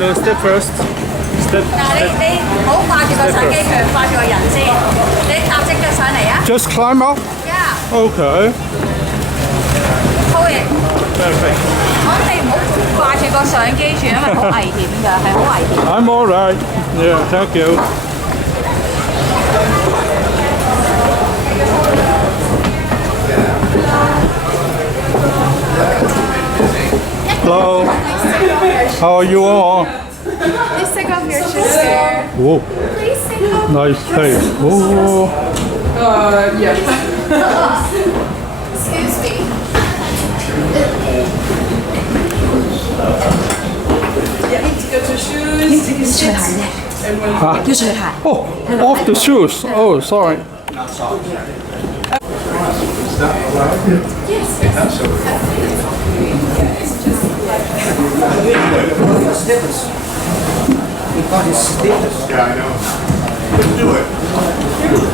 no, step first. Step. 你唔好掛住個相機，佢掛住個人先。你踏隻腳上嚟啊 Just climb up.！Yeah， Okay. hold it。 Perfect. 我哋唔好掛住個相機住，因為好危險㗎，係好危險。I'm all right. Yeah, thank you. Hello. How are you all? Please take off your shoes there. Whoa, Please take off. nice place. Whoa. Yeah. Excuse me. Yeah, take out your shoes. And when Oh, off the shoes. Oh, sorry. Yeah, I know. Let's do it.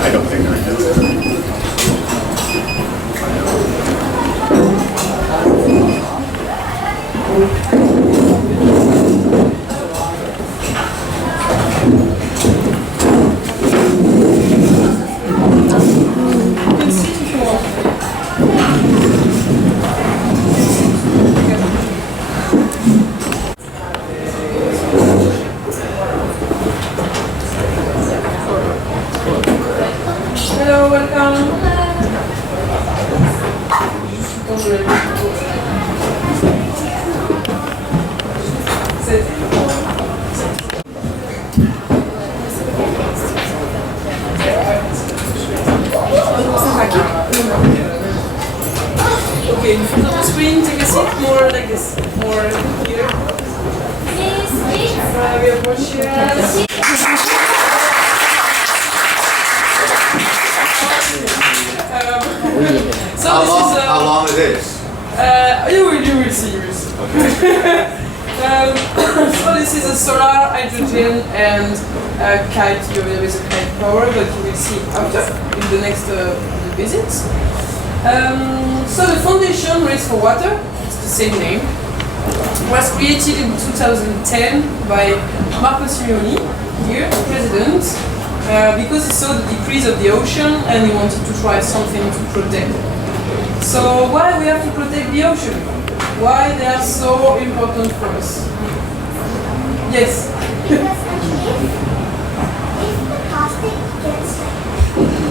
I don't think I do. Hello, welcome. Okay, in front of the screen, take a seat, more like this, more here. We have more chairs. So How long it is? You will see. Okay. So this is a solar, hydrogen, and kite. There is a kite power, but you will see after in the next visit. So the foundation Race for Water, it's the same name, was created in 2010 by Marco Simeoni, here, president, because he saw the decrease of the ocean and he wanted to try something to protect. So why we have to protect the ocean? Why they are so important for us? Yes? Because actually, if the plastic gets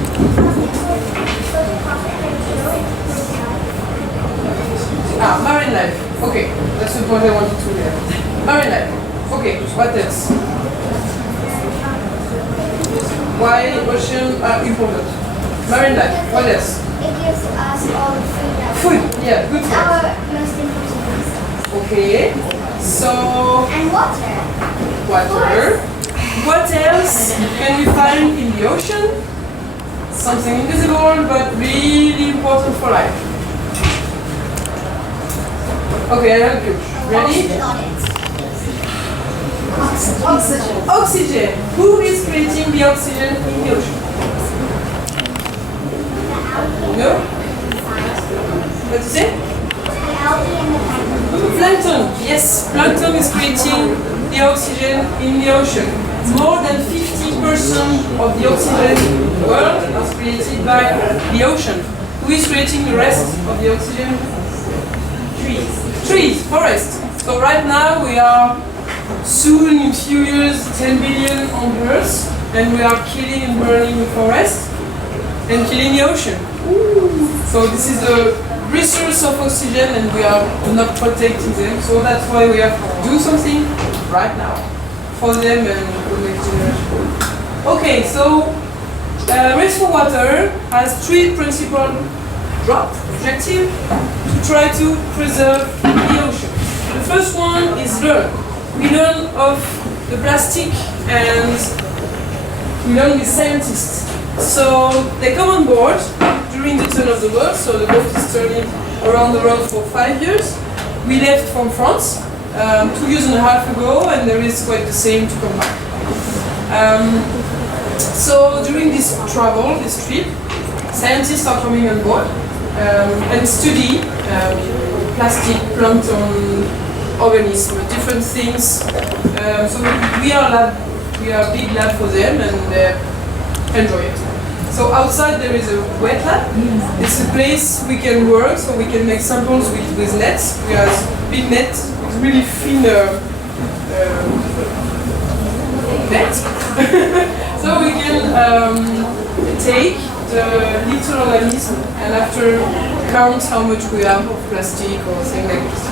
Marine life. Okay, that's the point I wanted to hear. Marine life. Okay, what else? Why ocean are important? Marine life. What else? it gives us all the food that we Food. Yeah, good need. food. Our most important resource. Okay. So And water. water. What else can we find in the ocean? Something invisible but really important for life. Okay, I help you. Ready? Oxygen on it. Oxygen. Oxygen. Who is creating the oxygen in the ocean? No? What is it? The algae and the plankton. Plankton. Yes, plankton is creating the oxygen in the ocean. More than 50 50% of the oxygen in the world is created by the ocean. Who is creating the rest of the oxygen? Trees. Trees, forest. So right now we are soon in few years 10 billion on Earth, and we are killing and burning the forest and killing the ocean. So this is the resource of oxygen, and we are not protecting them. So that's why we have to do something right now for them and for the next generation. Okay, so Race for Water has three principal objectives to try to preserve the ocean. The first one is learn. We learn of the plastic and we learn with scientists. So they come on board during the turn of the world, so the boat is turning around the world for 5 years. We left from France 2 years and a half ago, and there is quite the same to come back. So during this travel, this trip, scientists are coming on board and study plastic, plankton, organisms, different things. So we are a big lab for them, and they enjoy it. So outside there is a wet lab. It's a place we can work, so we can make samples with nets. We have big net with really thin net. So we can take the little organism and after count how much we have of plastic or something like this.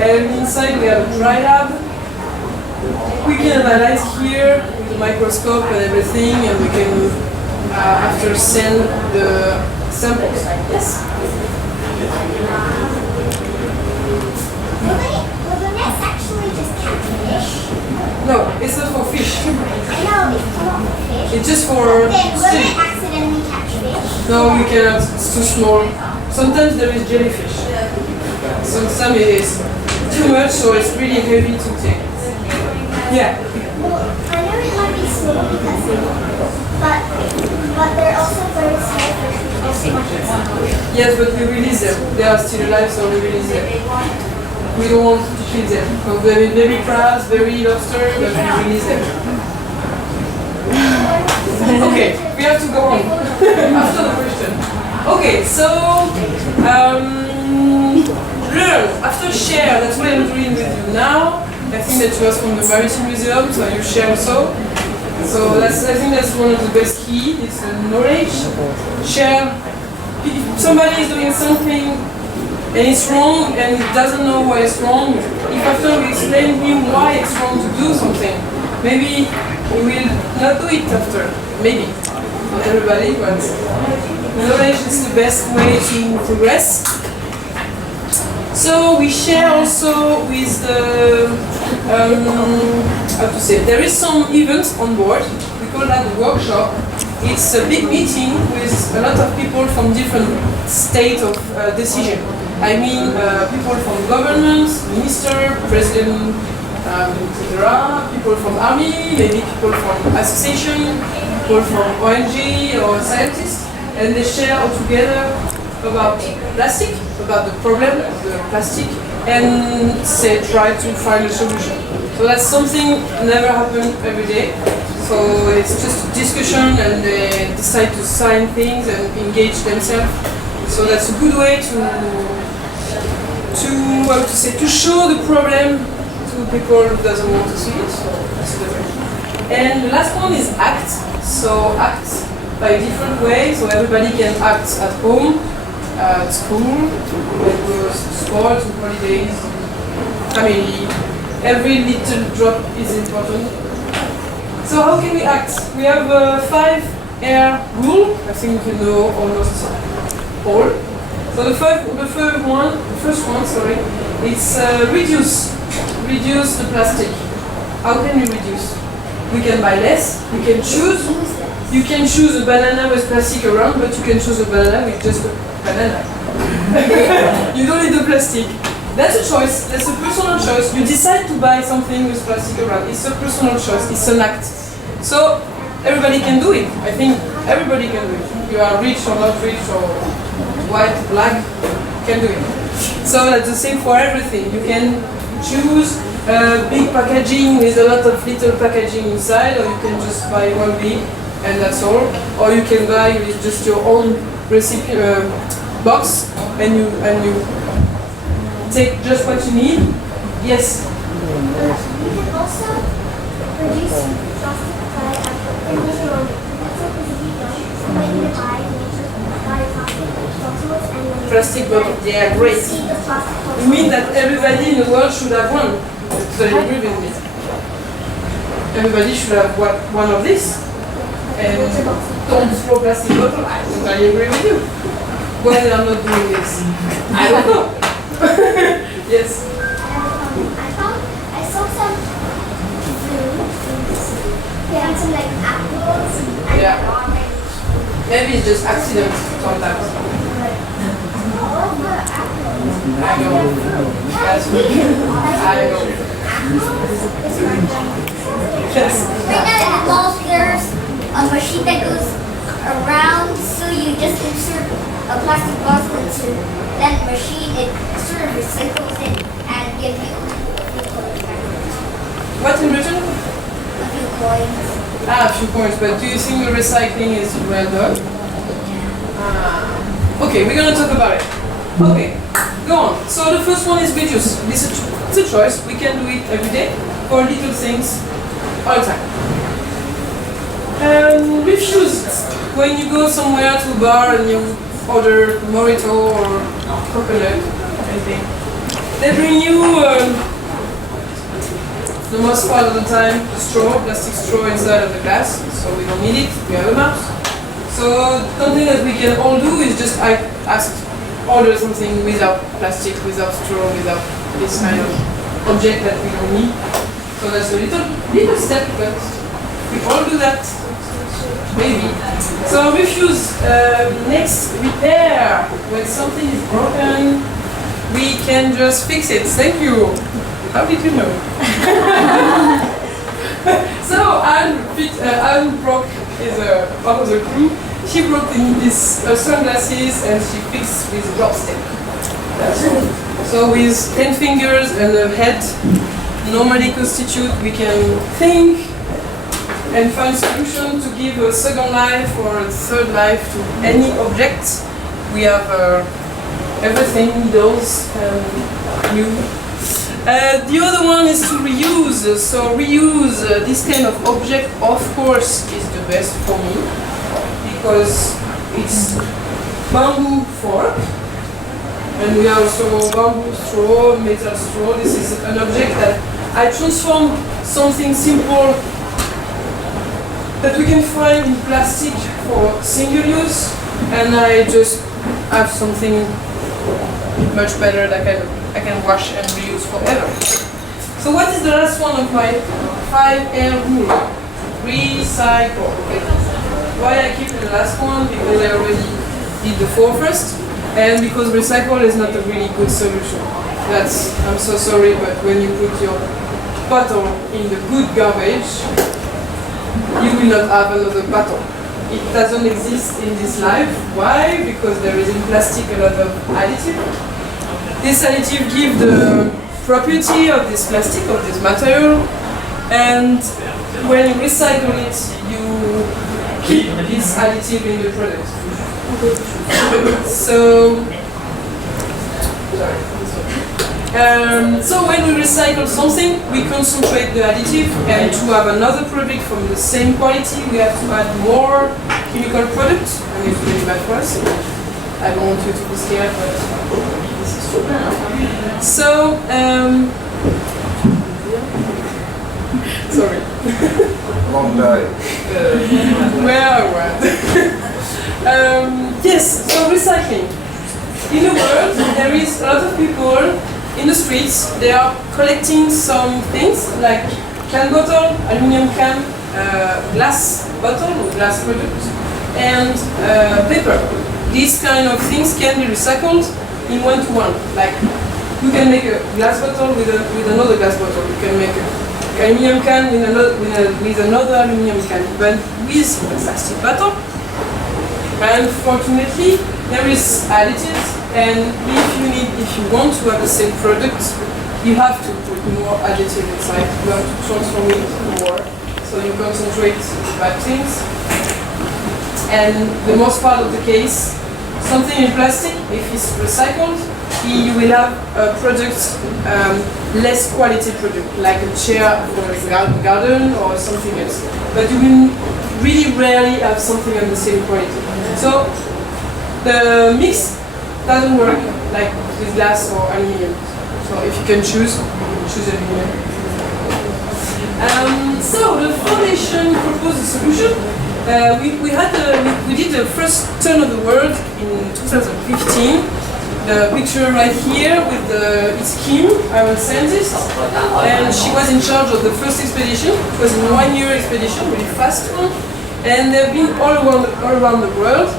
And inside we have a dry lab. We can analyze here with a microscope and everything, and we can after send the samples. Yes? Will the nets actually just catch fish? No, it's not for fish. I know, it's not for fish. It's just for Then will they study. accidentally catch fish? No, we cannot. It's too small. Sometimes there is jellyfish. Sometimes it is too much, so it's really heavy to take. Yeah. Well, I know it might be small because but they're also very small fish which also might be small. Yes, but we release them. They are still alive, so we release them. We don't want to kill them. So very crabs, very lobster, but we release them. Okay, we have to go on after the question. Okay, so learn after share. That's what I'm doing with you now. I think that you are from the Maritime Museum, so you share also. So I think that's one of the best key. It's knowledge. Share. If somebody is doing something and it's wrong and he doesn't know why it's wrong, if after we explain him why it's wrong to do something, maybe he will not do it after. Maybe. Not everybody, but knowledge is the best way to progress. So we share also with the, how to say, there is some events on board. We call that the workshop. It's a big meeting with a lot of people from different state of decision. I mean, people from government, minister, president, etc. People from army, maybe people from association, people from ONG or scientists, and they share all together about plastic, about the problem of the plastic, and say try to find a solution. So that's something never happens every day. So it's just a discussion, and they decide to sign things and engage themselves. So that's a good way to how to say, to show the problem to people who doesn't want to see it. So that's the way. And the last one is act. So act by different ways. So everybody can act at home, at school, at sports, holidays, family. Every little drop is important. So how can we act? We have a 5R rule. I think you know almost all. So the first one, it's reduce the plastic. How can we reduce? We can buy less. We can choose. You can choose a banana with plastic around, but you can choose a banana with just a banana. You don't need the plastic. That's a choice. That's a personal choice. You decide to buy something with plastic around. It's a personal choice. It's an act. So everybody can do it. I think everybody can do it. You are rich or not rich or white, black, can do it. So that's the same for everything. You can choose big packaging with a lot of little packaging inside, or you can just buy one big and that's all. Or you can buy with just your own recipe box and you take just what you need. Yes. You can also produce plastic by making your own. That's what we do. So when you buy plastic bottles and then Plastic bottle, yeah, great. see the plastic bottles. You mean that everybody in the world should have one? So you agree with me? Everybody should have one of these. And don't throw plastic bottle. I totally agree with you. Why they are not doing this? I don't know. Yes. I saw some fruit. They had some like apples and Yeah. orange. Maybe it's just accident sometimes. All the apples. I know. That's good. I know. Yes. Right now in the malls there's a machine that goes around, so you just insert a plastic bottle into that machine. It sort of recycles it and gives you a few coins back. What in return? A few coins. Ah, a few points. But do you think the recycling is well done? Okay, we're gonna talk about it. Okay, go on. So the first one is reduce. It's a choice. We can do it every day for little things all the time. Refuse. When you go somewhere to a bar and you order mojito or coconut, anything, they bring you the most part of the time a straw, plastic straw inside of the glass, so we don't need it. We have a mouse. So something that we can all do is just order something without plastic, without straw, without this kind of object that we don't need. So that's a little step, but we all do that. Maybe. So refuse. Next, repair. When something is broken, we can just fix it. Thank you. How did you know? So Anne Brock is part of the crew. She brought in these sunglasses and she fixed with drop stick. That's all. So with 10 fingers and a head normally constitute, we can think and find solution to give a second life or a third life to any object. We have everything, needles and new. The other one is to reuse. So reuse this kind of object, of course, is the best for me because it's bamboo fork, and we have also bamboo straw, metal straw. This is an object that I transform something simple that we can find in plastic for single use, and I just have something much better that I can wash and reuse forever. So what is the last one of my 5R rule? Recycle. Why I keep the last one? Because I already did the 4 first, and because recycle is not a really good solution. I'm so sorry, but when you put your bottle in the good garbage, you will not have another bottle. It doesn't exist in this life. Why? Because there is in plastic a lot of additive. This additive gives the property of this plastic, of this material, and when you recycle it, you keep this additive in the product. So when we recycle something, we concentrate the additive, and to have another product from the same quality, we have to add more chemical products, and it's really bad for us. I don't want you to be scared, but this is true. So, sorry. Long day. Where I was. Yes, so recycling. In the world, there is a lot of people in the streets. They are collecting some things like can bottle, aluminum can, glass bottle or glass product, and paper. These kind of things can be recycled in one-to-one. Like you can make a glass bottle with another glass bottle. You can make an aluminum can with another aluminum can, but with a plastic bottle. And fortunately, there is additives, and if you want to have the same product, you have to put more additive inside. You have to transform it more. So you concentrate on bad things. And the most part of the case, something in plastic, if it's recycled, you will have a product, less quality product, like a chair for a garden or something else. But you will really rarely have something of the same quality. So the mix doesn't work like with glass or aluminium. So if you can choose aluminium. So the foundation proposed a solution. We did the first turn of the world in 2015. The picture right here with its Kim, our scientist, and she was in charge of the first expedition. It was a 1-year expedition, really fast one, and they've been all around the world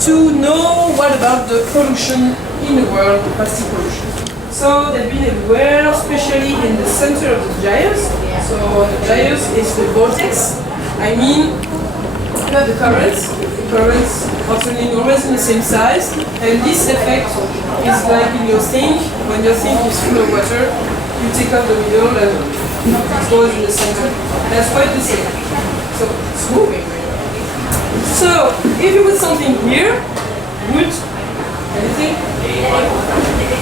to know what about the pollution in the world, plastic pollution. So they've been everywhere, especially in the center of the gyres. So the gyres is the vortex. I mean, you have the currents. The currents are turning always in the same size, and this effect is like in your sink. When your sink is full of water, you take out the middle and it goes in the center. That's quite the same. So it's moving. So if you put something here, wood, anything,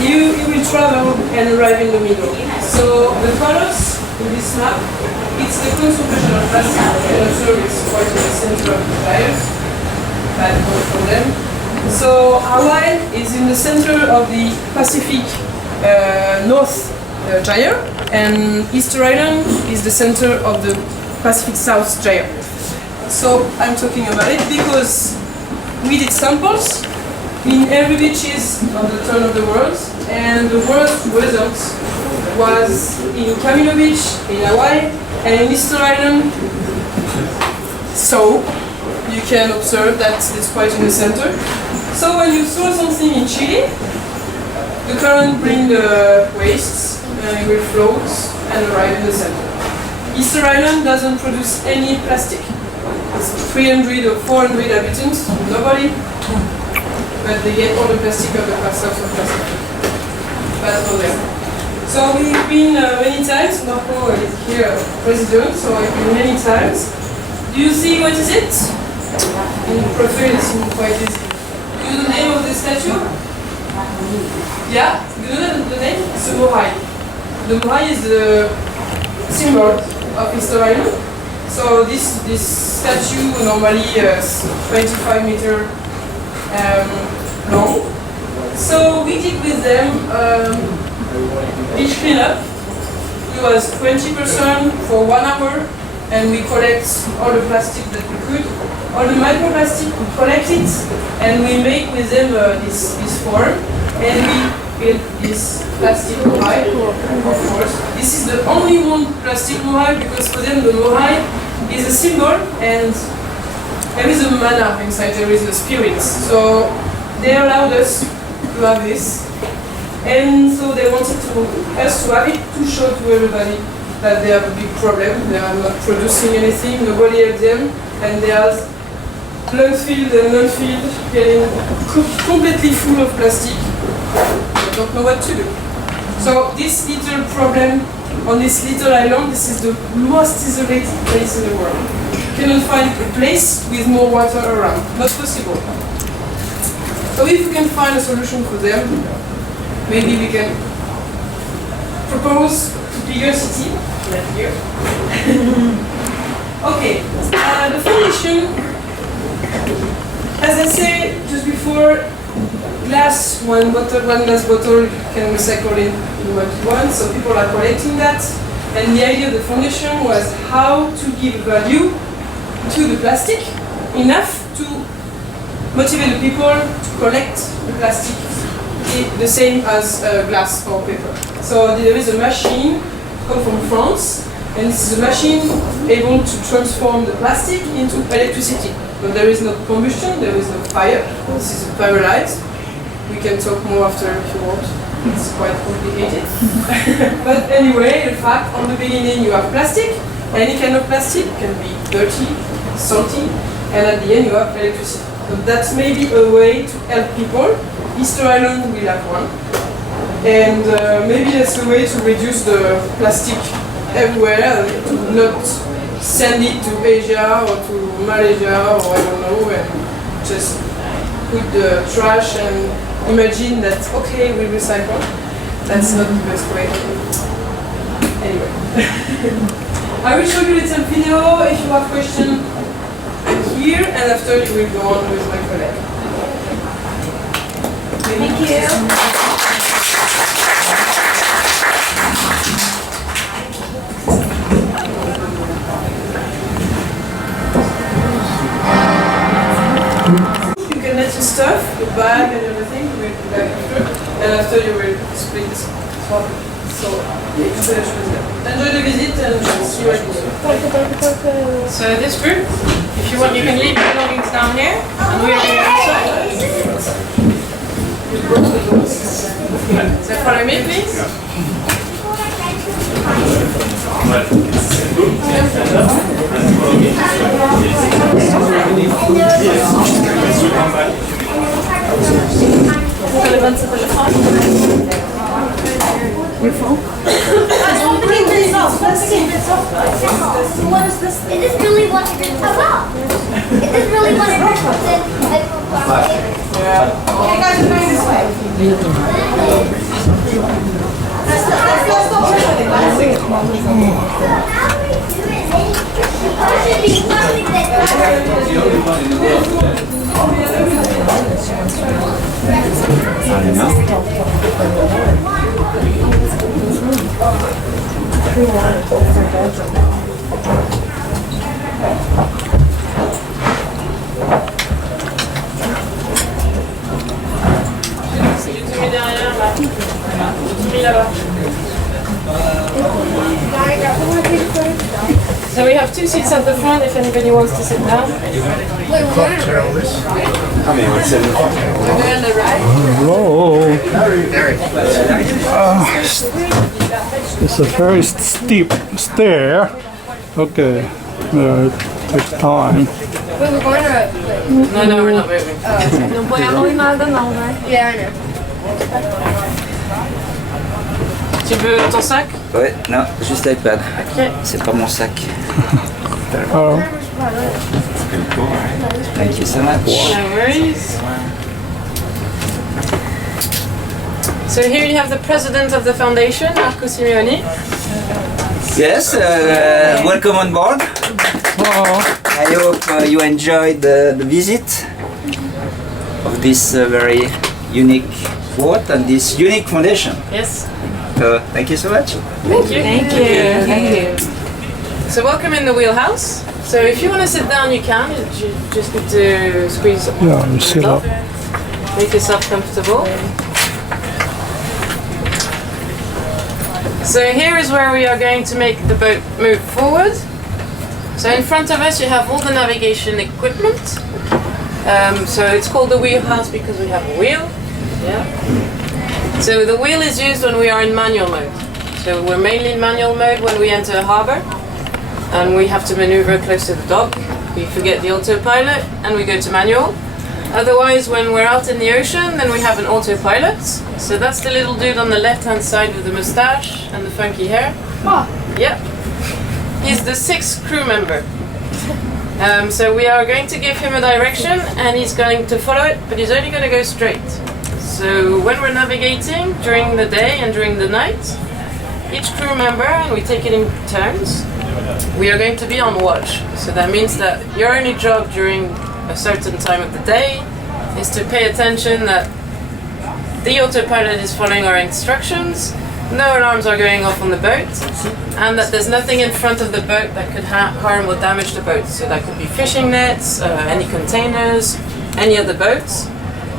you will travel and arrive in the middle. So the colors in this map, it's the concentration of plastic, and also it's quite in the center of the gyres. Bad for them. So Hawaii is in the center of the Pacific North gyre, and Easter Island is the center of the Pacific South gyre. So I'm talking about it because we did samples in every beaches on the turn of the world, and the worst results was in Camino Beach, in Hawaii, and in Easter Island. So you can observe that it's quite in the center. So when you throw something in Chile, the current brings the wastes, and it will float and arrive in the center. Easter Island doesn't produce any plastic. It's 300 or 400 inhabitants, nobody, but they get all the plastic of the south of Pacific. Bad for them. So we've been many times. Marco is here, president, so I've been many times. Do you see what is it? In profile, it's quite easy. Do you know the name of the statue? Yeah? Do you know the name? It's the Morai. The Morai is the symbol of Easter Island. So this statue normally is 25 meters long. So we did with them beach cleanup. It was 20% for 1 hour, and we collect all the plastic that we could. All the microplastic, we collect it, and we make with them this form, and we build this plastic morai, of course. This is the only one plastic morai, because for them the morai is a symbol, and there is a mana inside, there is a spirit. So they allowed us to have this, and so they wanted us to have it to show to everybody that they have a big problem. They are not producing anything, nobody helps them, and they are landfill and landfill getting completely full of plastic. They don't know what to do. So this little problem on this little island, this is the most isolated place in the world. You cannot find a place with more water around. Not possible. So if we can find a solution for them, maybe we can propose to bigger city, like here. Okay, the foundation, as I said just before, glass, one glass bottle can recycle in 1 to 1, so people are collecting that. And the idea of the foundation was how to give value to the plastic, enough to motivate the people to collect the plastic the same as glass or paper. So there is a machine come from France, and this is a machine able to transform the plastic into electricity. But there is no combustion, there is no fire. This is paralyzed. We can talk more after if you want. It's quite complicated. But anyway, in fact, on the beginning you have plastic. Any kind of plastic can be dirty, salty, and at the end you have electricity. So that's maybe a way to help people. Easter Island will have one. And maybe that's a way to reduce the plastic everywhere, to not send it to Asia or to Malaysia or I don't know, and just put the trash and imagine that, okay, we recycle. That's not the best way. Anyway. I will show you a little video. If you have questions, I'm here, and after you will go on with my colleague. Thank you. You can let your stuff, your bag and everything, you will be back after, and after you will split. So, enjoy the visit and see what you do. So this group, if you want, you can leave your belongings down here, and we'll be outside. So follow me, please. Your phone? What is this? It is really 100%. It is really 100%. Yeah. Okay, guys, we're going this way. Let's stop with So we have 2 seats at the front if anybody wants to sit down. Hello. It's a very steep stair. Okay. It takes time. No, we're not moving. Yeah, I know. Tu veux ton sac? Ouais, non, juste l'iPad. Ok. C'est pas mon sac. Oh. Thank you so much. No worries. So here you have the president of the foundation, Marco Simeoni. Yes, welcome on board. Oh. I hope you enjoyed the visit of this very unique fort and this unique foundation. Yes. So, thank you so much. Thank you. Thank you. Thank you. So welcome in the wheelhouse. So if you want to sit down, you can. You just need to squeeze up. Yeah, you sit up. Make yourself comfortable. So here is where we are going to make the boat move forward. So in front of us you have all the navigation equipment. So it's called the wheelhouse because we have a wheel. Yeah. So the wheel is used when we are in manual mode. So we're mainly in manual mode when we enter a harbour and we have to maneuver close to the dock. We forget the autopilot and we go to manual. Otherwise, when we're out in the ocean, then we have an autopilot. So that's the little dude on the left-hand side with the moustache and the funky hair. Yep. He's the 6th crew member. So we are going to give him a direction and he's going to follow it, but he's only going to go straight. So when we're navigating during the day and during the night, each crew member, and we take it in turns, we are going to be on watch. So that means that your only job during a certain time of the day is to pay attention that the autopilot is following our instructions, no alarms are going off on the boat, and that there's nothing in front of the boat that could harm or damage the boat. So that could be fishing nets, any containers, any other boats,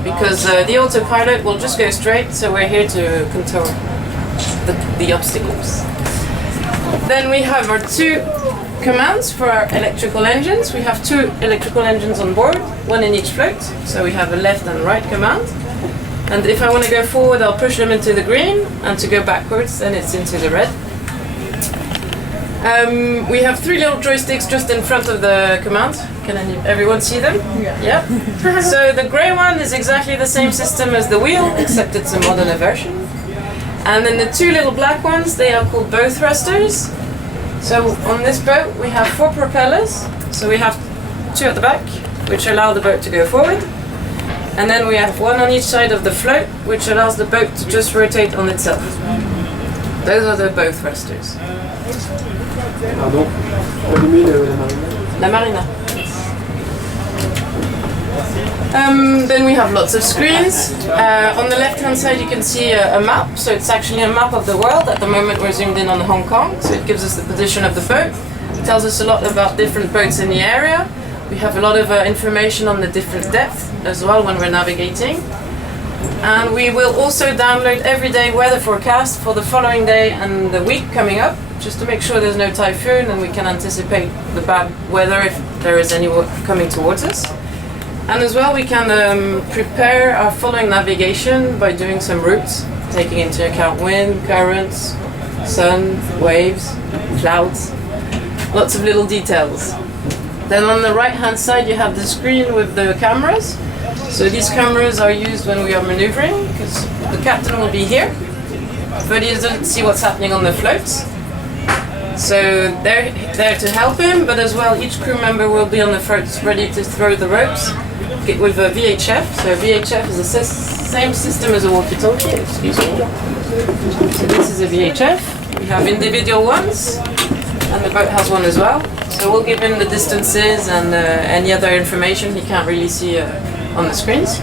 because the autopilot will just go straight, so we're here to control the obstacles. Then we have our 2 commands for our electrical engines. We have 2 electrical engines on board, one in each float, so we have a left and right command. And if I want to go forward, I'll push them into the green, and to go backwards, then it's into the red. We have 3 little joysticks just in front of the command. Can everyone see them? Yeah. So the grey one is exactly the same system as the wheel, except it's a modern version. And then the two little black ones, they are called bow thrusters. So on this boat we have 4 propellers. So we have 2 at the back, which allow the boat to go forward. And then we have 1 on each side of the float, which allows the boat to just rotate on itself. Those are the bow thrusters. Pardon. What do you mean, la marina? La Marina. Then we have lots of screens. On the left-hand side you can see a map. So it's actually a map of the world. At the moment we're zoomed in on Hong Kong, so it gives us the position of the boat. It tells us a lot about different boats in the area. We have a lot of information on the different depths as well when we're navigating. And we will also download everyday weather forecast for the following day and the week coming up, just to make sure there's no typhoon and we can anticipate the bad weather if there is any coming towards us. And as well we can prepare our following navigation by doing some routes, taking into account wind, currents, sun, waves, clouds, lots of little details. Then on the right hand side you have the screen with the cameras. So these cameras are used when we are maneuvering, because the captain will be here, but he doesn't see what's happening on the floats. So they're there to help him, but as well each crew member will be on the floats ready to throw the ropes with a VHF. So VHF is the same system as a walkie-talkie, excuse me. So this is a VHF. We have individual ones, and the boat has one as well. So we'll give him the distances and any other information he can't really see on the screens.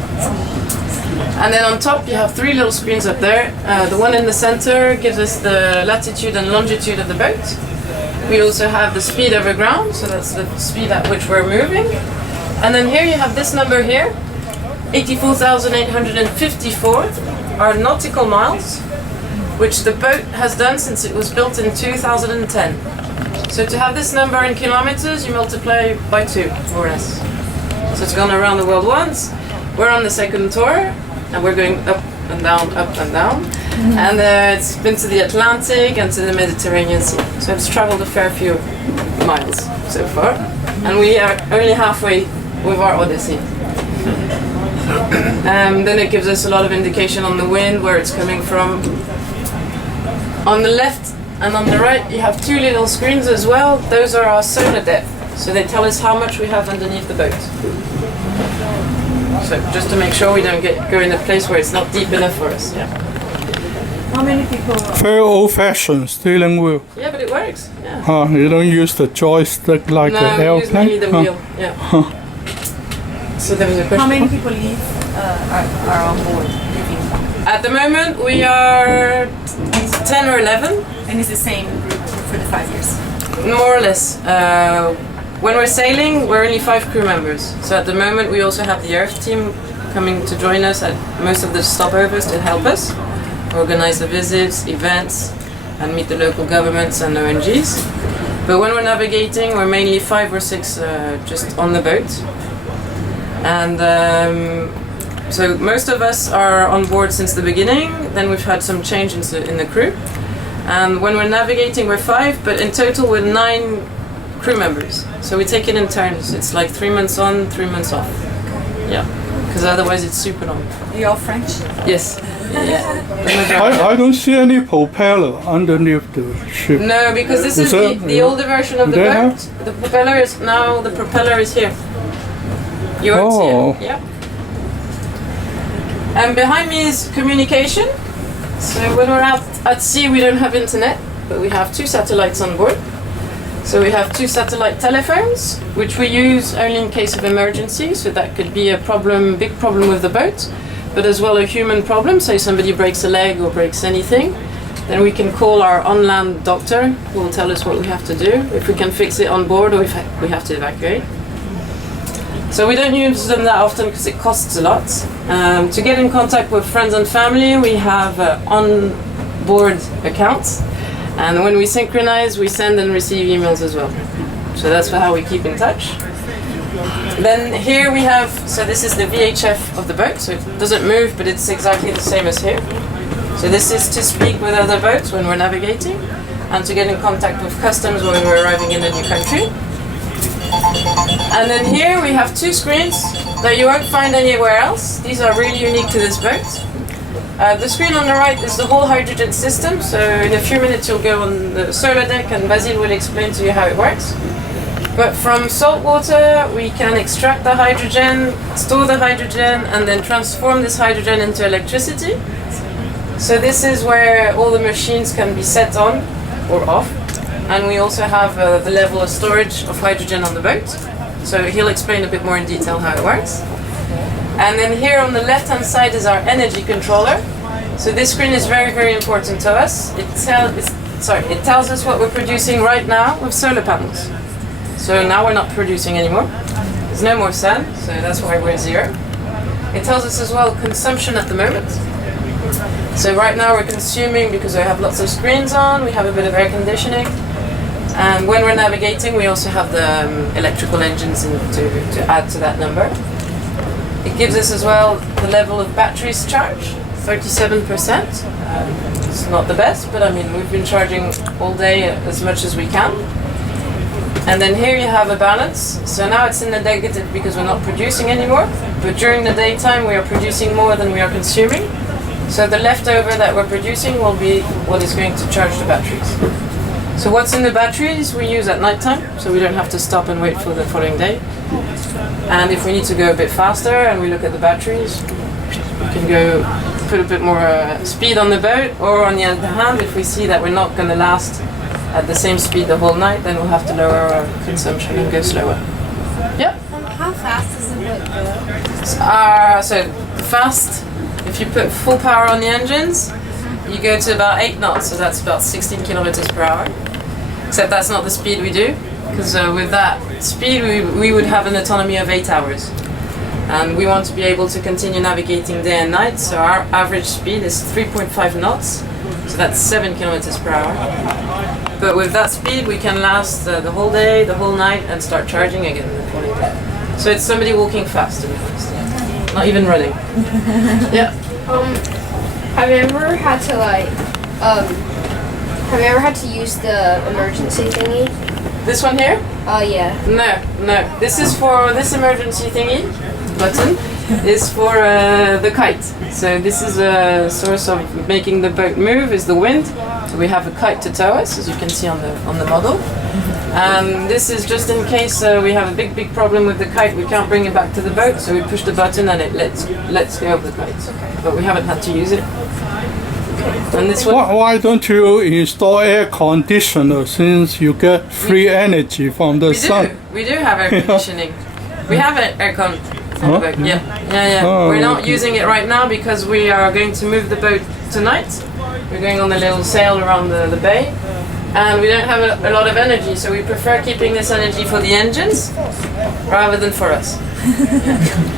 And then on top you have 3 little screens up there. The one in the center gives us the latitude and longitude of the boat. We also have the speed over ground, so that's the speed at which we're moving. And then here you have this number here, 84,854 are nautical miles, which the boat has done since it was built in 2010. So to have this number in kilometers, you multiply by 2, more or less. So it's gone around the world once. We're on the second tour, and we're going up and down, up and down. And it's been to the Atlantic and to the Mediterranean Sea. So it's traveled a fair few miles so far. And we are only halfway with our Odyssey. Then it gives us a lot of indication on the wind, where it's coming from. On the left and on the right, you have 2 little screens as well. Those are our sonar depth. So they tell us how much we have underneath the boat. So just to make sure we don't go in a place where it's not deep enough for us. Yeah. How many people? Very old-fashioned steering wheel. Yeah, but it works. Yeah. You don't use the joystick like an No, we use mainly airplane. the wheel. Yeah. So there was a question. How many people are on board? At the moment we are 10 or 11. And it's the same group for the 5 years. More or less. When we're sailing, we're only 5 crew members. So at the moment we also have the Earth team coming to join us at most of the stopovers to help us organize the visits, events, and meet the local governments and ONGs. But when we're navigating, we're mainly 5 or 6 just on the boat. And so most of us are on board since the beginning. Then we've had some change in the crew. And when we're navigating, we're 5, but in total we're 9 crew members. So we take it in turns. It's like 3 months on, 3 months off. Yeah, because otherwise it's super long. You're all French? Yes. Yeah. I don't see any propeller underneath the ship. No, because this is the older version of the They boat. have? The propeller is now, the propeller is here. You won't see Oh. it. Yeah. And behind me is communication. So when we're out at sea, we don't have internet, but we have 2 satellites on board. So we have 2 satellite telephones, which we use only in case of emergency. So that could be a problem, big problem with the boat, but as well a human problem. Say somebody breaks a leg or breaks anything, then we can call our on-land doctor, who will tell us what we have to do, if we can fix it on board or if we have to evacuate. So we don't use them that often because it costs a lot. To get in contact with friends and family, we have on-board accounts. And when we synchronize, we send and receive emails as well. So that's how we keep in touch. Then here we have, so this is the VHF of the boat. So it doesn't move, but it's exactly the same as here. So this is to speak with other boats when we're navigating and to get in contact with customs when we're arriving in a new country. And then here we have 2 screens that you won't find anywhere else. These are really unique to this boat. The screen on the right is the whole hydrogen system. So in a few minutes you'll go on the solar deck and Basil will explain to you how it works. But from salt water we can extract the hydrogen, store the hydrogen, and then transform this hydrogen into electricity. So this is where all the machines can be set on or off. And we also have the level of storage of hydrogen on the boat. So he'll explain a bit more in detail how it works. And then here on the left hand side is our energy controller. So this screen is very, very important to us. It tells us what we're producing right now with solar panels. So now we're not producing anymore. There's no more sun, so that's why we're 0. It tells us as well consumption at the moment. So right now we're consuming because we have lots of screens on, we have a bit of air conditioning. And when we're navigating, we also have the electrical engines to add to that number. It gives us as well the level of batteries charge, 37%. It's not the best, but I mean, we've been charging all day as much as we can. And then here you have a balance. So now it's in the negative because we're not producing anymore, but during the daytime we are producing more than we are consuming. So the leftover that we're producing will be what is going to charge the batteries. So what's in the batteries we use at night time, so we don't have to stop and wait for the following day. And if we need to go a bit faster and we look at the batteries, we can go put a bit more speed on the boat, or on the other hand, if we see that we're not going to last at the same speed the whole night, then we'll have to lower our consumption and go slower. Yeah? How fast does the boat go? So fast, if you put full power on the engines, you go to about 8 knots, so that's about 16 kilometers per hour. Except that's not the speed we do, because with that speed we would have an autonomy of 8 hours. And we want to be able to continue navigating day and night, so our average speed is 3.5 knots, so that's 7 kilometers per hour. But with that speed we can last the whole day, the whole night, and start charging again the following day. So it's somebody walking fast, to be honest. Not even running. Yeah. Have you ever had to use the emergency thingy? This one here? Oh yeah. No. This is for this emergency thingy button is for the kite. So this is a source of making the boat move is the wind. So we have a kite to tow us, as you can see on the model. And this is just in case we have a big problem with the kite. We can't bring it back to the boat, so we push the button and it lets go of the kite. But we haven't had to use it. And this one. Why don't you install air conditioner since you get free energy from the sun? We do have air conditioning. We have an aircon on the boat. Yeah. Oh, We're not okay. using it right now because we are going to move the boat tonight. We're going on a little sail around the bay. And we don't have a lot of energy, so we prefer keeping this energy for the engines rather than for us.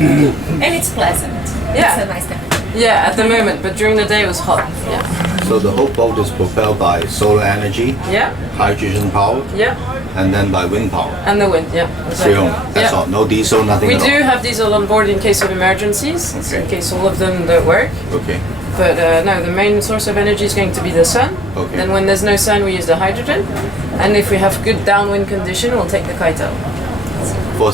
And it's pleasant. Yeah. It's a nice temperature. Yeah, at the moment, but during the day it was hot. Yeah. So the whole boat is propelled by solar energy, Yeah. hydrogen power, Yeah. and then by wind power. And the wind. Yeah. Three Exactly. only. That's Yeah. all. No diesel, nothing We at all. do have diesel on board in case of emergencies, in case all of them don't work. Okay. But no, the main source of energy is going to be the sun. Okay. Then when there's no sun, we use the hydrogen. And if we have good downwind condition, we'll take the kite out. For a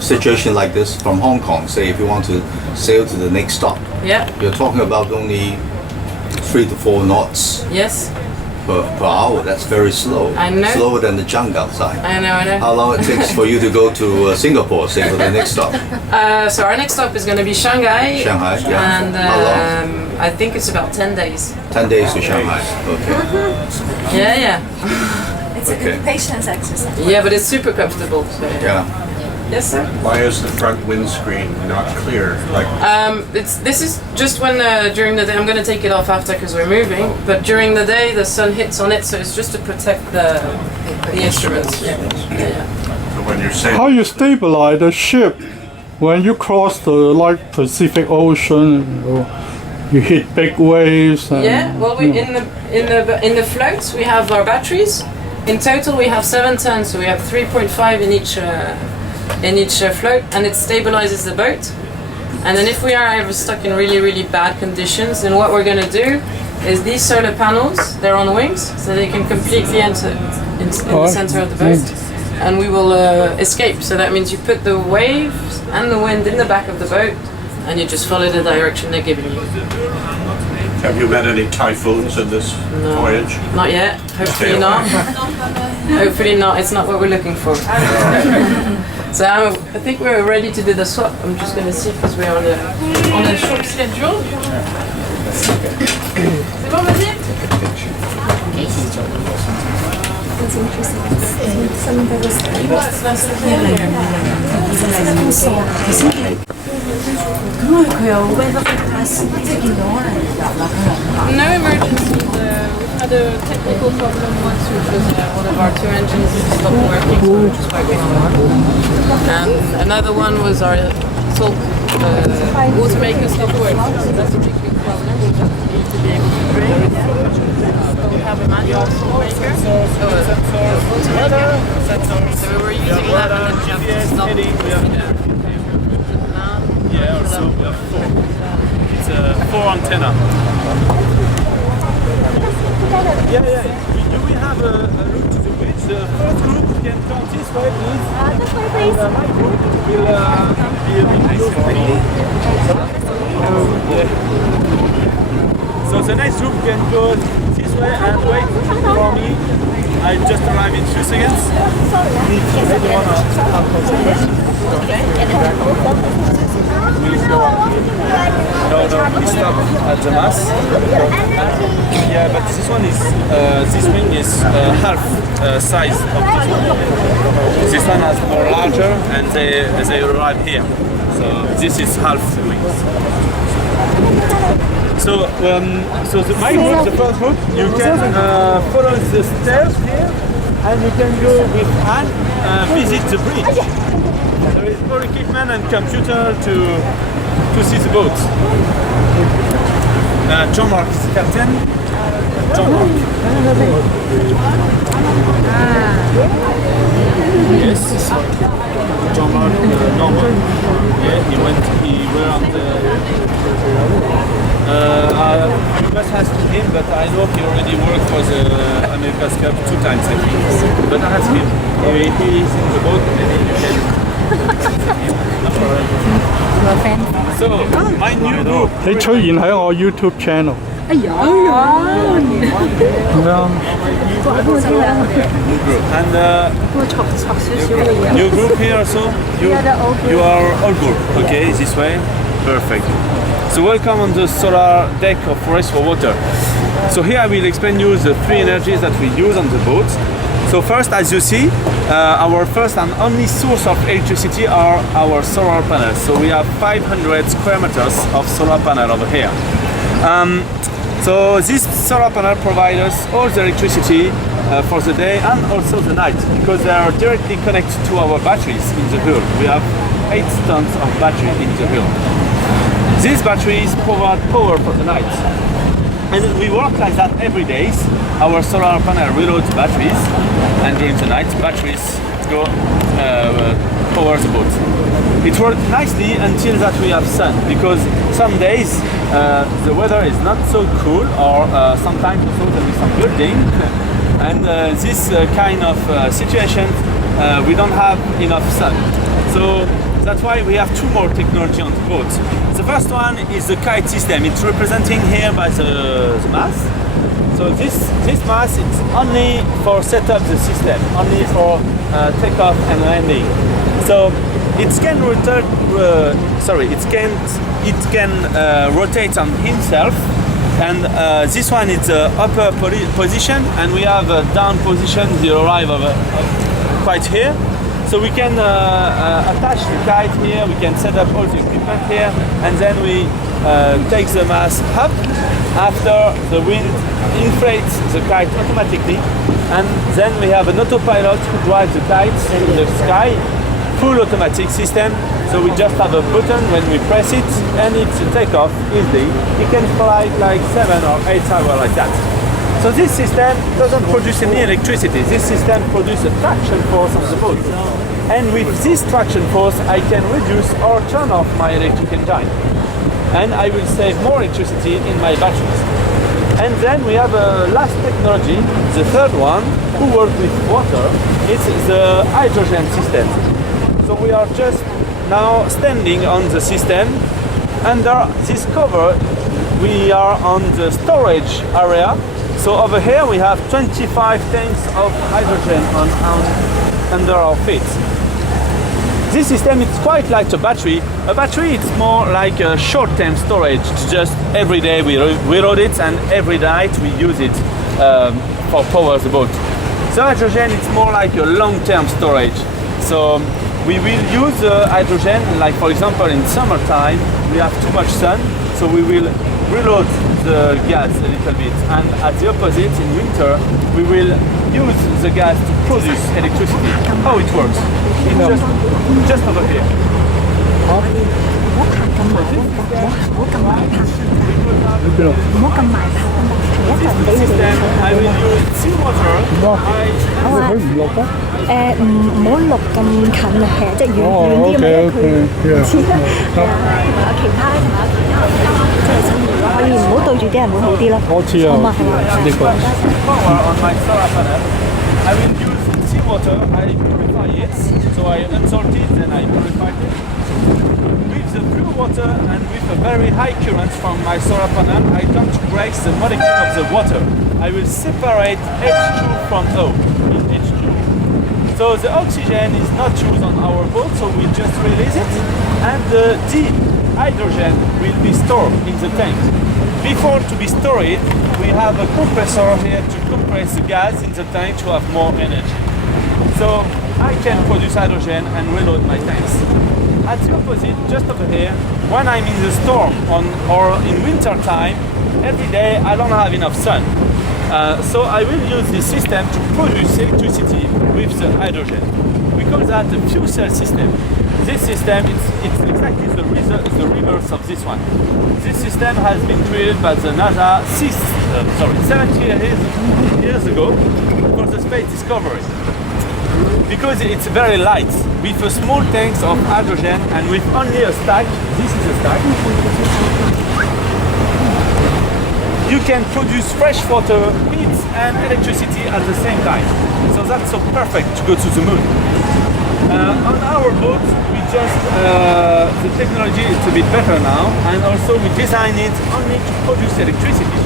situation like this from Hong Kong, say if you want to sail to the next stop, Yeah. you're talking about only 3 to 4 knots Yes. per hour. That's very slow. I know. Slower than the junk outside. I know. How long it takes for you to go to Singapore, say for the next stop? So our next stop is going to be Shanghai. Shanghai, yeah. And How long? I think it's about 10 days. 10 days to Shanghai. Okay. Yeah. It's a good patience exercise. Yeah, but it's super comfortable. So. Yeah. Yes, sir. Why is the front windscreen not clear? Like, This is just when during the day. I'm going to take it off after because we're moving. But during the day, the sun hits on it, so it's just to protect the instruments. Yeah. when you're saying How you stabilize the ship when you cross the Pacific Ocean? You hit big waves. And, Yeah. Well, in the floats we have our batteries. In total, we have 7 tons, so we have 3.5 in each float, and it stabilizes the boat. And then if we are ever stuck in really bad conditions, then what we're going to do is these solar panels, they're on wings, so they can completely enter in the center of the boat, and we will escape. So that means you put the waves and the wind in the back of the boat, and you just follow the direction they're giving you. Have you met any typhoons in this voyage? Not yet. Hopefully not. Hopefully not. It's not what we're looking for. So I think we're ready to do the swap. I'm just going to see because we're on a short schedule. C'est bon, vas-y. No emergency. We had a technical problem once, which was one of our two engines stopped working, so we're just working on that. And another one was our salt water maker stopped working, so that's a big problem. We just need to be able to brake. So we have a manual salt maker, so a water maker. So we were using that, and then we have to stop. Yeah, or so we have 4. It's a 4 antenna. Do we have a route to the bridge? The first group can come this way, please. This way, please. My group will be a bit closer. So the next group can go this way and wait for me. I just arrived in 2 seconds. No, we stop at the mass. Yeah, but this one is, this wing is half size of this one. This one has more larger and they arrive here. So this is half the wings. So, my group, the first group, you can follow the stairs here and you can go with Anne, visit the bridge. There is more equipment and computer to see the boat. Jean-Marc is the captain. Jean-Marc. Yes. Jean-Marc Norman. Yeah, he were on the... you must ask him, but I know he already worked for the America's Cup 2 times, I think. But ask him. He is in the boat, maybe you can... So, my new group. 你出現喺我 YouTube channel。And new group here also. You are all group. Okay, this way. Perfect. So welcome on the solar deck of Race for Water. So here I will explain you the 3 energies that we use on the boat. So first, as you see, our first and only source of electricity are our solar panels. So we have 500 square meters of solar panel over here. So this solar panel provides us all the electricity for the day and also the night, because they are directly connected to our batteries in the hull. We have 8 tons of battery in the hull. These batteries provide power for the night. And we work like that every day. Our solar panel reloads batteries, and during the night, batteries go power the boat. It works nicely until that we have sun, because some days the weather is not so cool, or sometimes also there is some building, and this kind of situation we don't have enough sun. So that's why we have 2 more technology on the boat. The first one is the kite system. It's representing here by the mast. So this mast is only for set up the system, only for takeoff and landing. So it can rotate. It can rotate on himself. And this one is the upper position, and we have a down position. They arrive quite here. So we can attach the kite here, we can set up all the equipment here, and then we take the mast up after the wind inflates the kite automatically, and then we have an autopilot who drives the kite in the sky, full automatic system. So we just have a button when we press it, and it's a takeoff easily. It can fly like 7 or 8 hours like that. So this system doesn't produce any electricity. This system produces a traction force on the boat. And with this traction force, I can reduce or turn off my electric engine. And I will save more electricity in my batteries. And then we have a last technology, the third one, who works with water. It's the hydrogen system. So we are just now standing on the system, under this cover we are on the storage area. So over here we have 25 tanks of hydrogen under our feet. This system is quite like a battery. A battery it's more like a short-term storage. It's just every day we load it and every night we use it for power the boat. So hydrogen it's more like a long-term storage. So we will use hydrogen, like for example in summertime we have too much sun, so we will reload the gas a little bit, and at the opposite in winter we will use the gas to produce electricity. How it works? It's just over here. This system I will use seawater. 唔好錄咁近啊，其實即係遠啲咁樣，佢似啦。有其他咧，即係新可以唔好對住啲人會好啲咯。我知啊，好嘛，係嘛。呢個。 Power on my solar panel. I will use seawater. I purify it, so I unsalt it and I purify it. With the blue water and with a very high current from my solar panel, I don't break the molecule of the water. I will separate H2 from O in H2. So the oxygen is not used on our boat, so we just release it, and the hydrogen will be stored in the tank. Before to be stored, we have a compressor here to compress the gas in the tank to have more energy. So I can produce hydrogen and reload my tanks. At the opposite, just over here, when I'm in the storm or in winter time, every day I don't have enough sun. So I will use this system to produce electricity with the hydrogen. We call that a fuel cell system. This system it's exactly the reverse of this one. This system has been created by the NASA 70 years ago for the space discovery. Because it's very light, with a small tanks of hydrogen and with only a stack. This is a stack. You can produce fresh water, heat and electricity at the same time. So that's so perfect to go to the moon. On our boat, we just, the technology is a bit better now, and also we design it only to produce electricity.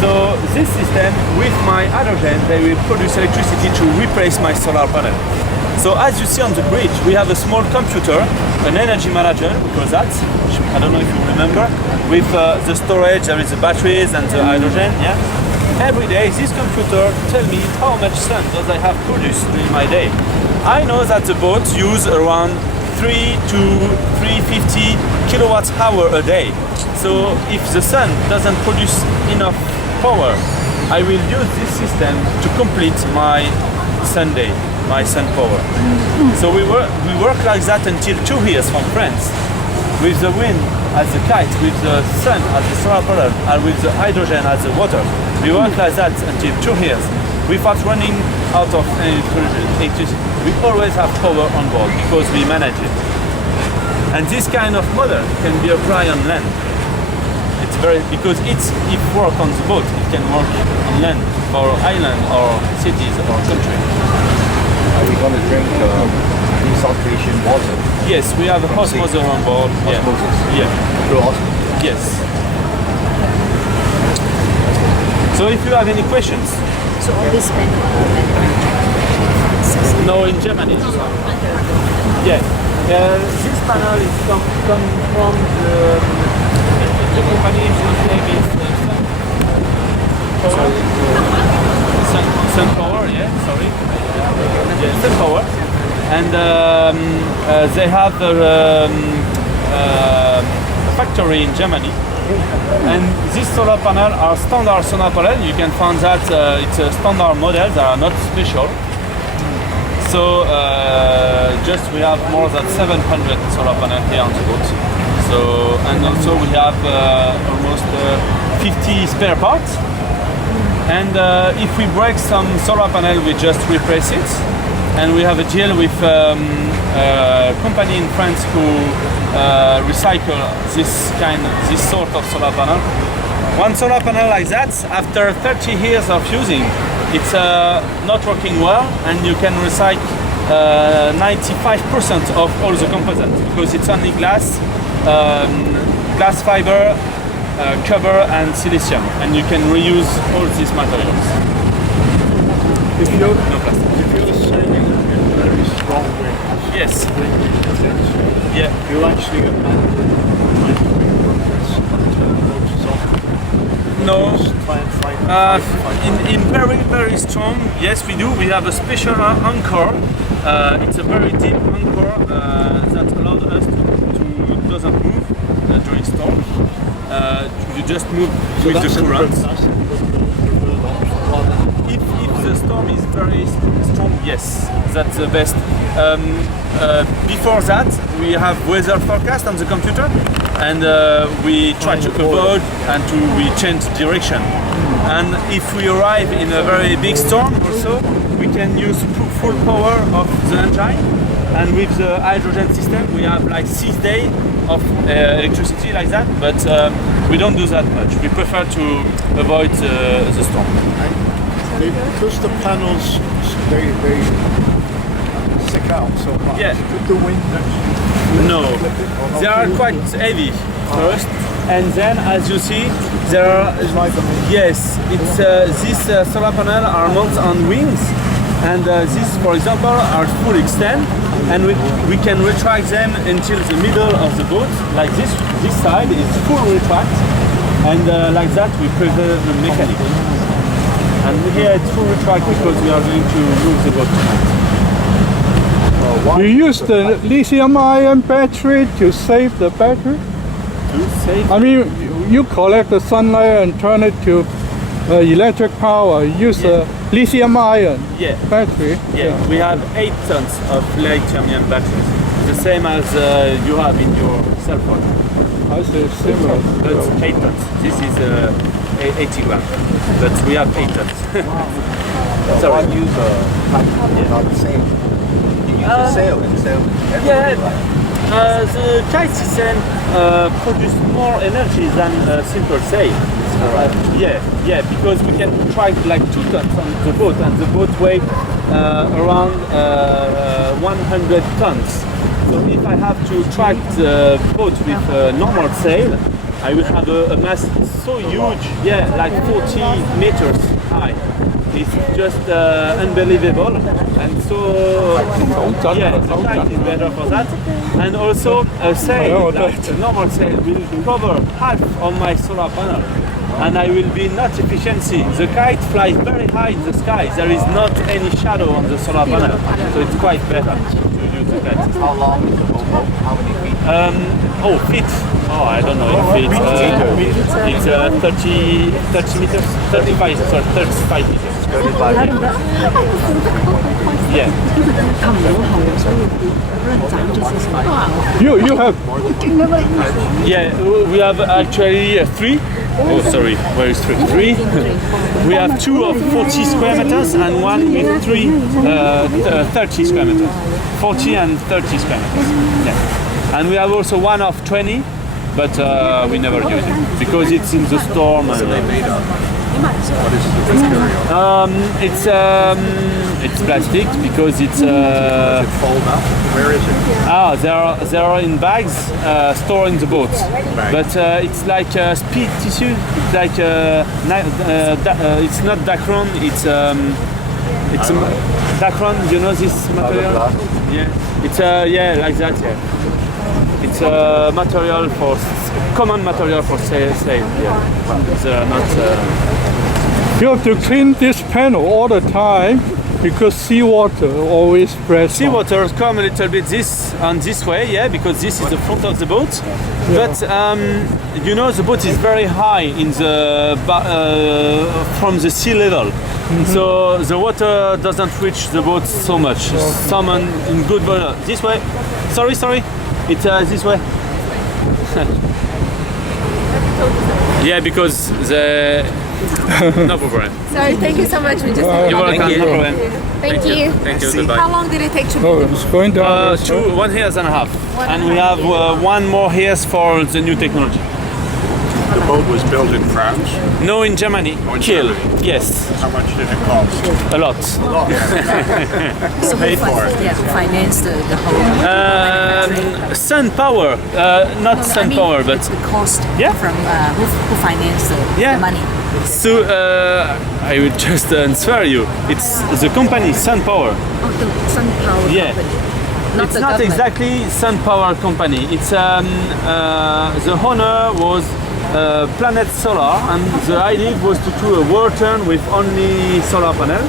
So this system, with my hydrogen, they will produce electricity to replace my solar panel. So as you see on the bridge, we have a small computer, an energy manager, because that's, I don't know if you remember, with the storage, there is the batteries and the hydrogen, yeah? Every day, this computer tells me how much sun does I have produced during my day. I know that the boat use around 3 to 350 kilowatts hour a day. So if the sun doesn't produce enough power, I will use this system to complete my sun day, my sun power. So we work like that until 2 years from France, with the wind as the kite, with the sun as the solar panel, and with the hydrogen as the water. We work like that until 2 years, without running out of electricity. We always have power on board because we manage it. And this kind of model can be applied on land. It's because if work on the boat, it can work on land for island or cities or country. Are we going to drink desaltation water? Yes, we have a osmosis on board. Osmosis? Yeah. Through osmosis? Yes. So if you have any questions? So all this No, in Germany. Yeah. This panel is come from the company whose name is Sun Power, yeah, sorry. Yeah, Sun Power. And they have a factory in Germany. And these solar panels are standard solar panels. You can find that it's a standard model, they are not special. So just we have more than 700 solar panels here on the boat. So, and also we have almost 50 spare parts. And if we break some solar panel, we just replace it. And we have a deal with a company in France who recycle this sort of solar panel. One solar panel like that, after 30 years of using, it's not working well, and you can recycle 95% of all the components because it's only glass. glass fiber, cover, and silicium, and you can reuse all these materials. If you're, No plastic. if you're sailing in very strong winds, Yes. yeah, you actually No. In very, very strong, yes, we do. We have a special anchor. It's a very deep anchor that allows us to doesn't move during storm. You just move with the current. If the storm is very strong, yes, that's the best. Before that, we have weather forecast on the computer, and we try to avoid and we change direction. And if we arrive in a very big storm, also we can use full power of the engine. And with the hydrogen system, we have like 6 days of electricity like that. But we don't do that much. We prefer to avoid the storm. because the panels they stick out so much. Yeah. Could the wind No, they are quite heavy first, and then as you see, there are yes, it's these solar panels are mounted on wings, and these, for example, are full extend, and we can retract them until the middle of the boat, like this. This side is full retract, and like that we preserve the mechanic. And here it's full retract because we are going to move the boat tonight. You use the lithium-ion battery to save the battery? I mean, you collect the sunlight and turn it to electric power. You use a lithium-ion battery. Yeah, we have 8 tons of lithium-ion batteries, the same as you have in your cell phone. I see, similar. That's 8 tons. This is 80 grams, but we have 8 tons. Sorry. Why use not the same? You use the sail and sail. The kite system produces more energy than a simple sail. Yeah, because we can track like 2 tons on the boat, and the boat weighs around 100 tons. So if I have to track the boat with a normal sail, I will have a mass so huge, like 40 meters high. It's just unbelievable, and so the kite is better for that. And also a sail, like a normal sail, will cover half of my solar panel, and I will be not efficiency. The kite flies very high in the sky. There is not any shadow on the solar panel, so it's quite better to use the kite. How long is the boat? How many feet? Feet. I don't know if it's 30 meters, 35 meters. 35 meters. Yeah. You have. Yeah, we have actually 3. Oh, sorry, where is 3? 3. We have 2 of 40 square meters and 1 with 30 square meters. 40 and 30 square meters. Yeah. And we have also 1 of 20, but we never use it because it's in the storm. What are they made of? What is the material? It's plastic because it's. Does it fold up? Where is it? They are in bags stored in the boat. But it's like speed tissue. It's like it's not Dacron. It's Dacron. You know this material? Yeah. It's like that. Yeah. It's a material for common material for sail. Yeah. It's not. You have to clean this panel all the time because seawater always spreads. Seawater come a little bit this way, because this is the front of the boat. Yeah. But the boat is very high in the from the sea level, so the water doesn't reach the boat so much. Salmon in good weather. This way. Sorry. It's this way. Yeah, because the. No problem. Sorry, thank you so much. We just You're welcome. No problem. Thank you. Thank you. Goodbye. How long did it take to it's going down. 1.5 years. And we have 1 more years for the new technology. The boat was built in France. No, in Germany. Oh, in Kiel. Germany. Yes. How much did it cost? A lot. Who paid for it? Yeah, who financed the whole Sun Power. Not Sun Power, but the cost Yeah. from who financed the money. So I will just answer you. It's the company Sun Power. Oh, the Sun Power Yeah. company. It's the not government. exactly Sun Power company. It's the owner was Planet Solar, and the idea was to do a world turn with only solar panel.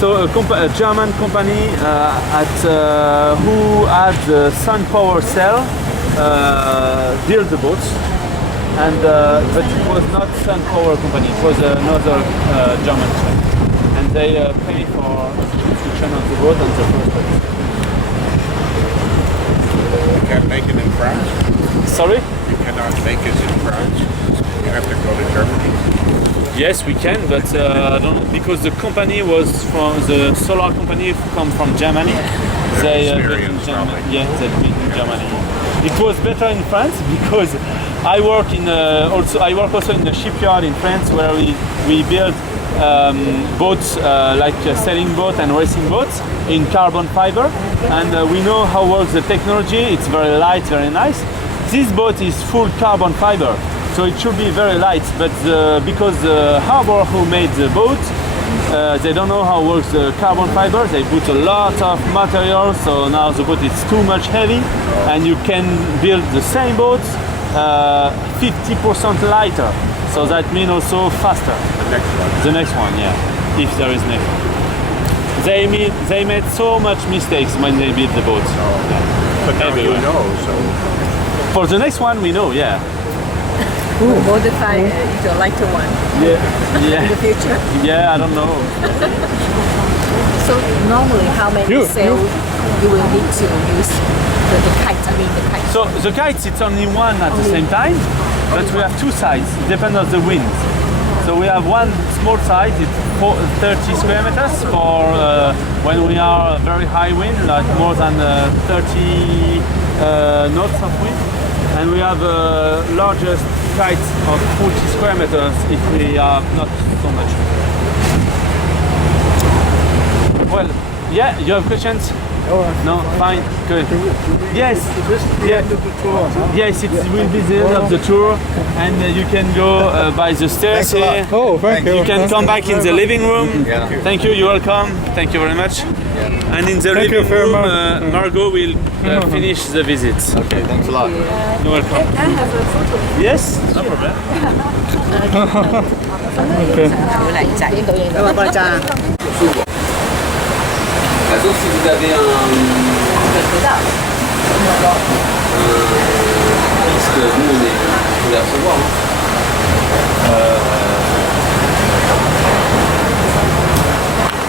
So a German company who had the Sun Power cell built the boats, and but it was not Sun Power company. It was another German company, and they pay for the construction of the boat and the first. You can't make it in France? Sorry? You cannot make it in France. You have to go to Germany. Yes, we can, but I don't, because the company was from the solar company come from Germany. They built in Germany. Yeah, they built in Germany. It was better in France because I work also in a shipyard in France where we build boats like sailing boat and racing boats in carbon fiber, and we know how works the technology. It's very light, very nice. This boat is full carbon fiber, so it should be very light, but because the harbor who made the boat, they don't know how works the carbon fiber. They put a lot of material, so now the boat is too much heavy, and you can build the same boat 50% lighter. So that means also faster. The next one, yeah, if there is next one. They made so much mistakes when they built the boats. But now you know, so... For the next one, we know, yeah. We'll modify into a lighter one. Yeah. In the future. Yeah, I don't know. So normally, how many sails you will need to use the kite? I mean the kite. So the kites, it's only one at the same time, but we have two sides. It depends on the wind. So we have one small side, it's 30 square meters for when we are very high wind, like more than 30 knots of wind. And we have a largest kite of 40 square meters if we are not so much. Well, yeah, you have questions? No, fine, good. Yes, yes, it will be the end of the tour, and you can go by the stairs here. Oh, thank you. You can come back in the living room. Yeah. Thank you, you're welcome. Thank you very much. And in the living room, Margot will finish the visit. Okay, thanks a lot. You're welcome. I have a photo. Yes, no problem. Sauf si vous avez parce que nous on est, on les recevoir.